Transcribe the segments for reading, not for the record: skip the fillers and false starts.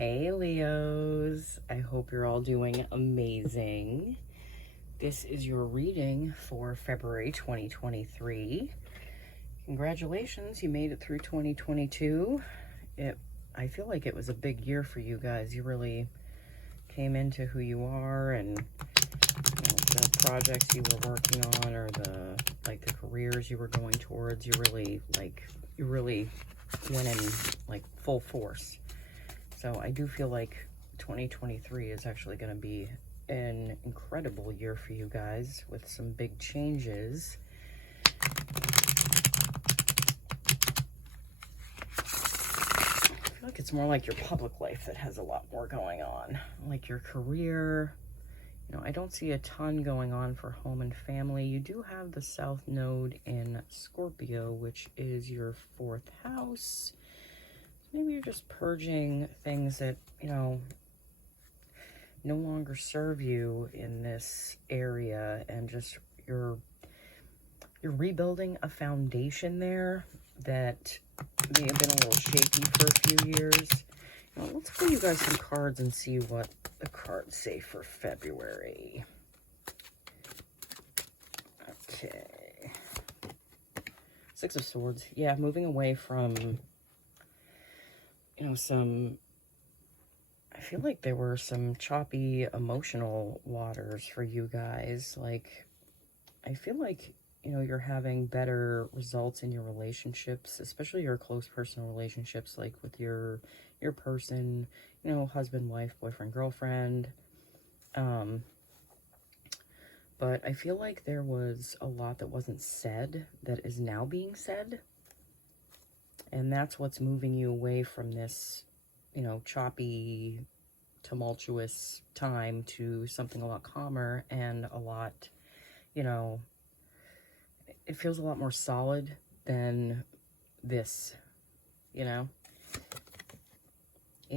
Hey Leos, I hope you're all doing amazing. This is your reading for February 2023. Congratulations, you made it through 2022. I feel like it was a big year for you guys. You really came into who you are, and the projects you were working on, or the careers you were going towards. You really went in full force. So I do feel like 2023 is actually going to be an incredible year for you guys with some big changes. I feel like it's more like your public life that has a lot more going on. Like your career. I don't see a ton going on for home and family. You do have the South Node in Scorpio, which is your 4th house. Maybe you're just purging things that, no longer serve you in this area, and just you're rebuilding a foundation there that may have been a little shaky for a few years. Let's pull you guys some cards and see what the cards say for February. Okay. 6 of Swords. Yeah, moving away from I feel like there were some choppy emotional waters for you guys. I feel like, you're having better results in your relationships, especially your close personal relationships, like with your person, husband, wife, boyfriend, girlfriend. But I feel like there was a lot that wasn't said that is now being said. And that's what's moving you away from this, choppy, tumultuous time to something a lot calmer and a lot, it feels a lot more solid than this, 8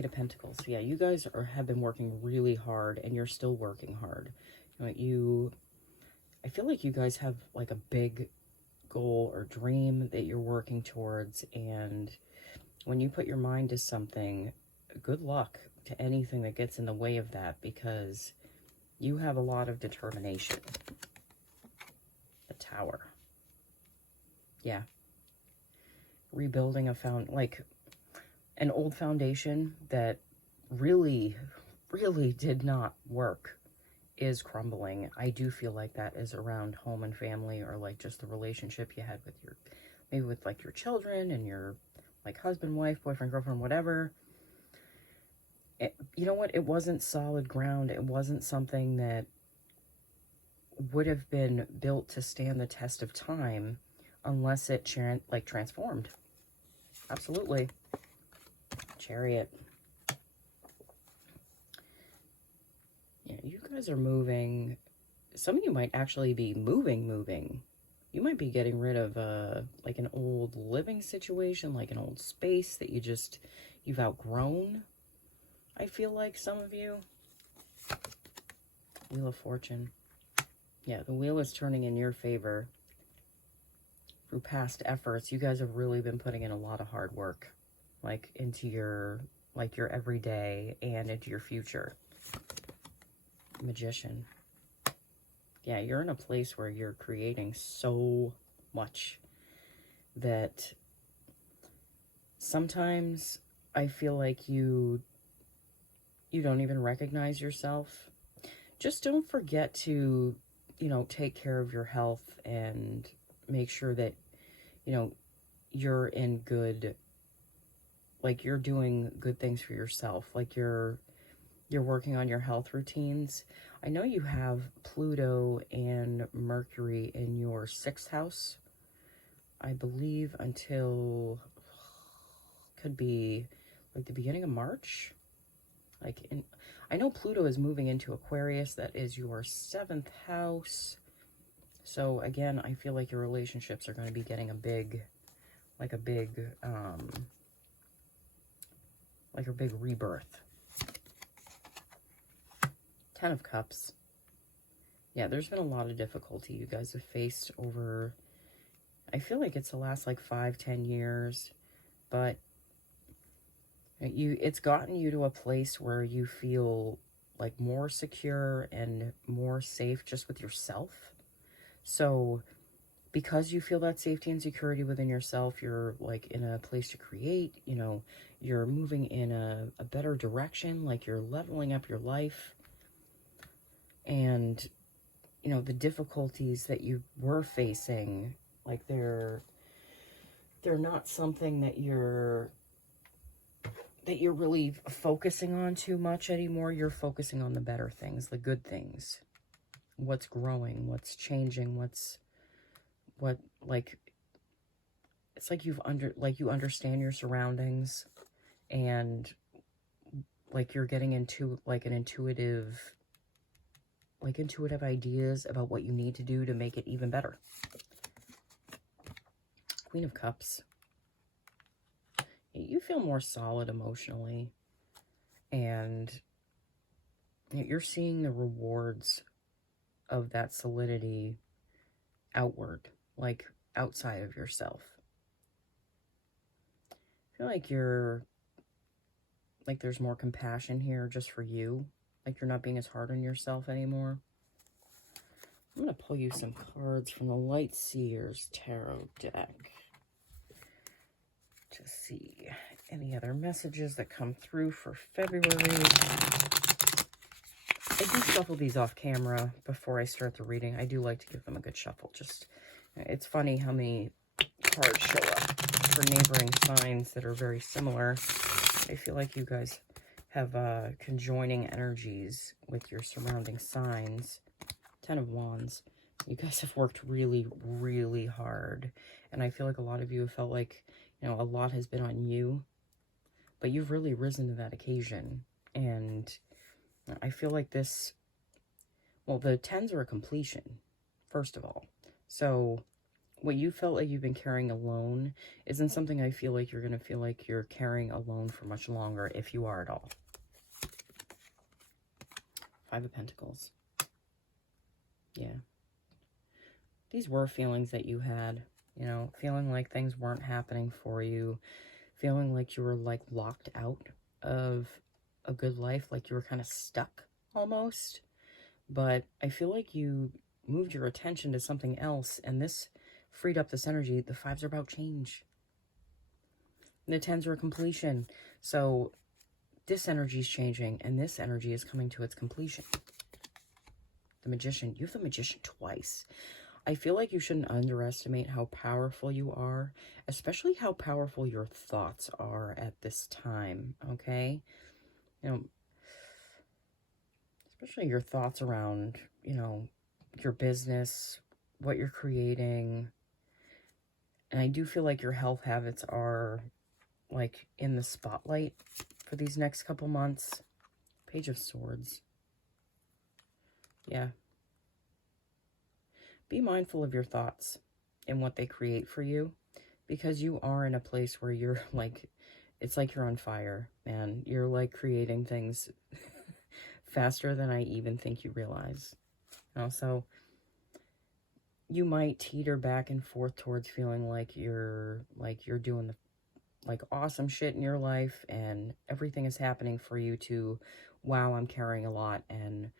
of Pentacles. Yeah, you guys have been working really hard, and you're still working hard. I feel like you guys have like a big goal or dream that you're working towards, and when you put your mind to something, good luck to anything that gets in the way of that, because you have a lot of determination. The Tower. Yeah. Rebuilding an old foundation that really did not work is crumbling. I do feel like that is around home and family, or just the relationship you had with your children and your husband, wife, boyfriend, girlfriend, whatever. You know what? It wasn't solid ground. It wasn't something that would have been built to stand the test of time unless it transformed. Absolutely. Chariot. Yeah, you guys are moving. Some of you might actually be moving. You might be getting rid of an old living situation, like an old space that you've outgrown. I feel like some of you. Wheel of Fortune. Yeah, the wheel is turning in your favor through past efforts. You guys have really been putting in a lot of hard work, into your everyday and into your future. Magician. Yeah, you're in a place where you're creating so much that sometimes I feel like you don't even recognize yourself. Just don't forget to, take care of your health and make sure that, you're in good, you're doing good things for yourself. You're working on your health routines. I know you have Pluto and Mercury in your 6th house, I believe, until, could be the beginning of March. I know Pluto is moving into Aquarius. That is your 7th house. So again, I feel like your relationships are going to be getting a big rebirth. 10 of Cups. Yeah, there's been a lot of difficulty you guys have faced over, I feel like it's the last 5-10 years, but It's gotten you to a place where you feel like more secure and more safe just with yourself. So because you feel that safety and security within yourself, you're like in a place to create, you're moving in a better direction, like you're leveling up your life. And, the difficulties that you were facing, like they're not something that you're really focusing on too much anymore. You're focusing on the better things, the good things, what's growing, what's changing, like, it's like you understand your surroundings, and like you're getting into like intuitive ideas about what you need to do to make it even better. Queen of Cups. You feel more solid emotionally, and you're seeing the rewards of that solidity outward, like outside of yourself. I feel like there's more compassion here just for you. Like you're not being as hard on yourself anymore. I'm going to pull you some cards from the Light Seers Tarot deck to see any other messages that come through for February. I do shuffle these off camera before I start the reading. I do like to give them a good shuffle. It's funny how many cards show up for neighboring signs that are very similar. I feel like you guys have conjoining energies with your surrounding signs. 10 of Wands. You guys have worked really, really hard. And I feel like a lot of you have felt like, a lot has been on you. But you've really risen to that occasion. And I feel like the 10s are a completion, first of all. So what you felt like you've been carrying alone isn't something I feel like you're going to feel like you're carrying alone for much longer, if you are at all. 5 of Pentacles. Yeah. These were feelings that you had, feeling like things weren't happening for you, feeling like you were like locked out of a good life, like you were kind of stuck almost. But I feel like you moved your attention to something else, and this freed up this energy. The 5s are about change. And the 10s are a completion. So this energy is changing, and this energy is coming to its completion. The Magician. You have the Magician twice. I feel like you shouldn't underestimate how powerful you are, especially how powerful your thoughts are at this time, okay? Especially your thoughts around, your business, what you're creating. And I do feel like your health habits are, like, in the spotlight for these next couple months. Page of Swords. Yeah. Be mindful of your thoughts and what they create for you, because you are in a place where you're like, it's like you're on fire, man. You're like creating things faster than I even think you realize. So you might teeter back and forth towards feeling like you're doing the awesome shit in your life and everything is happening for you to, wow, I'm carrying a lot, and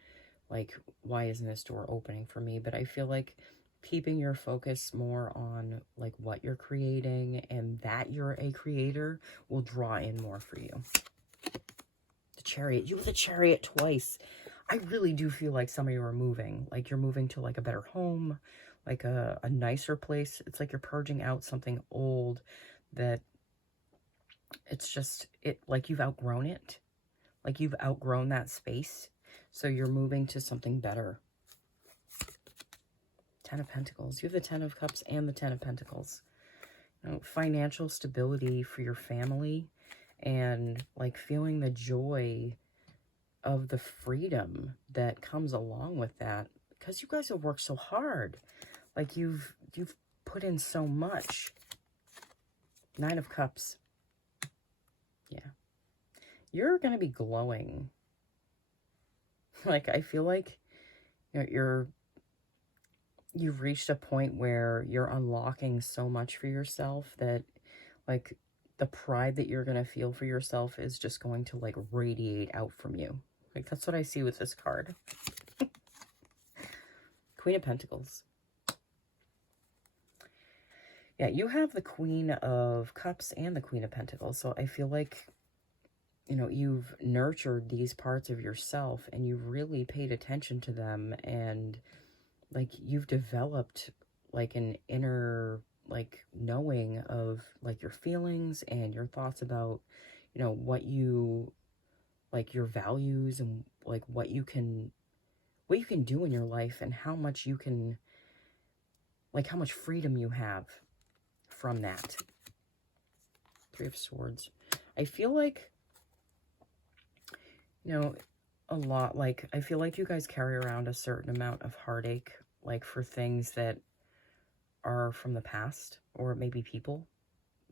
like, why isn't this door opening for me? But I feel like keeping your focus more on like what you're creating and that you're a creator will draw in more for you. The Chariot. You were the Chariot twice. I really do feel like some of you are moving. Like you're moving to like a better home, like a nicer place. It's like you're purging out something old that like you've outgrown it. Like you've outgrown that space. So you're moving to something better. 10 of Pentacles. You have the 10 of Cups and the 10 of Pentacles. Financial stability for your family, and like feeling the joy of the freedom that comes along with that, because you guys have worked so hard. Like you've put in so much. 9 of Cups. Yeah. You're going to be glowing. Like, I feel like you've reached a point where you're unlocking so much for yourself that, like, the pride that you're going to feel for yourself is just going to like radiate out from you. Like, that's what I see with this card. Queen of Pentacles. Yeah, you have the Queen of Cups and the Queen of Pentacles. So I feel like, you know, you've nurtured these parts of yourself and you've really paid attention to them. And like, you've developed like an inner like knowing of like your feelings and your thoughts about, you know, what you like, your values, and like what you can do in your life, and how much you can, like, how much freedom you have from that. Three of Swords. I feel like, you know, a lot, like, I feel like you guys carry around a certain amount of heartache, like, for things that are from the past, or maybe people.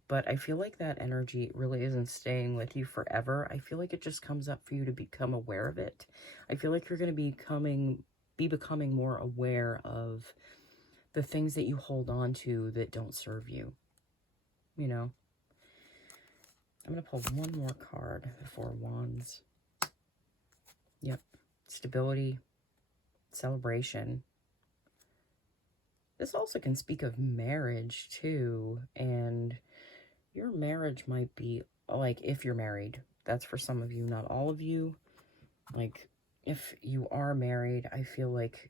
But I feel like that energy really isn't staying with you forever. I feel like it just comes up for you to become aware of it. I feel like you're going to be becoming more aware of the things that you hold on to that don't serve you. You know? I'm going to pull one more card, the Four of Wands. Yep. Stability. Celebration. This also can speak of marriage, too. And your marriage might be, like, if you're married. That's for some of you, not all of you. Like, if you are married, I feel like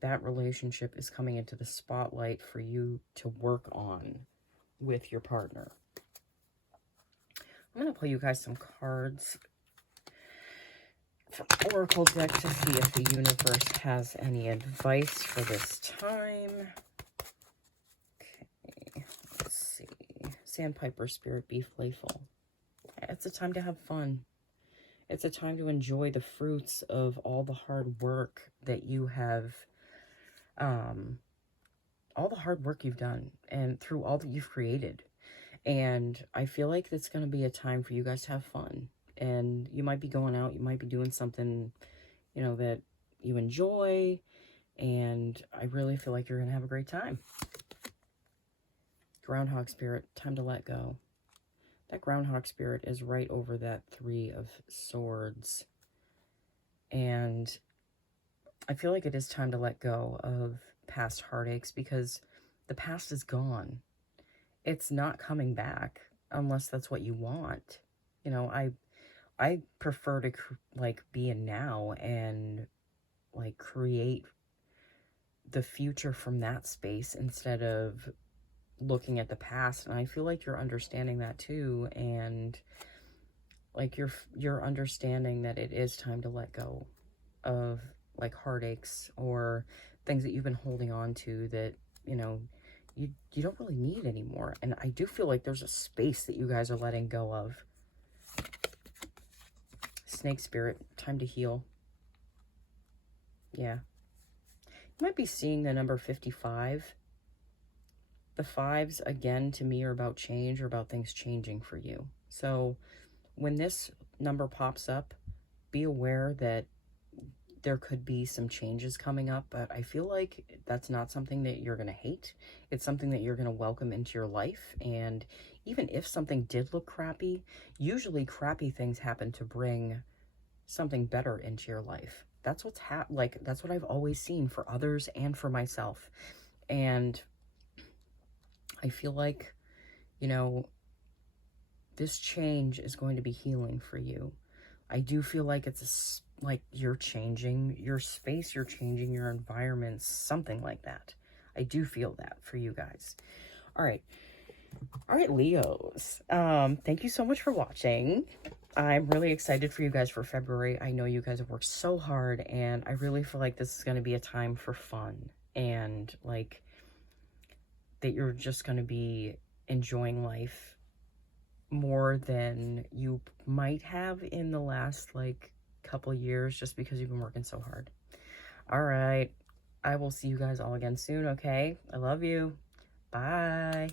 that relationship is coming into the spotlight for you to work on with your partner. I'm going to pull you guys some cards from Oracle deck to see if the universe has any advice for this time. Okay, let's see. Sandpiper Spirit, be playful. It's a time to have fun. It's a time to enjoy the fruits of all the hard work that you have, all the hard work you've done, and through all that you've created. And I feel like it's going to be a time for you guys to have fun. And you might be going out, you might be doing something, you know, that you enjoy. And I really feel like you're going to have a great time. Groundhog Spirit, time to let go. That Groundhog Spirit is right over that Three of Swords. And I feel like it is time to let go of past heartaches, because the past is gone. It's not coming back unless that's what you want. You know, I prefer to like be in now and like create the future from that space instead of looking at the past. And I feel like you're understanding that too, and like you're understanding that it is time to let go of like heartaches or things that you've been holding on to that, you know, you don't really need anymore. And I do feel like there's a space that you guys are letting go of. Snake Spirit, time to heal. Yeah. You might be seeing the number 55. The fives, again, to me, are about change, or about things changing for you. So when this number pops up, be aware that there could be some changes coming up, but I feel like that's not something that you're going to hate. It's something that you're going to welcome into your life. And even if something did look crappy, usually crappy things happen to bring something better into your life. That's what's that's what I've always seen for others and for myself. And I feel like, you know, this change is going to be healing for you. I do feel like it's like you're changing your space, you're changing your environment, something like that. I do feel that for you guys. All right, Leos. Thank you so much for watching. I'm really excited for you guys for February. I know you guys have worked so hard, and I really feel like this is going to be a time for fun, and like that you're just going to be enjoying life more than you might have in the last like couple years, just because you've been working so hard. All right, I will see you guys all again soon. Okay, I love you. Bye.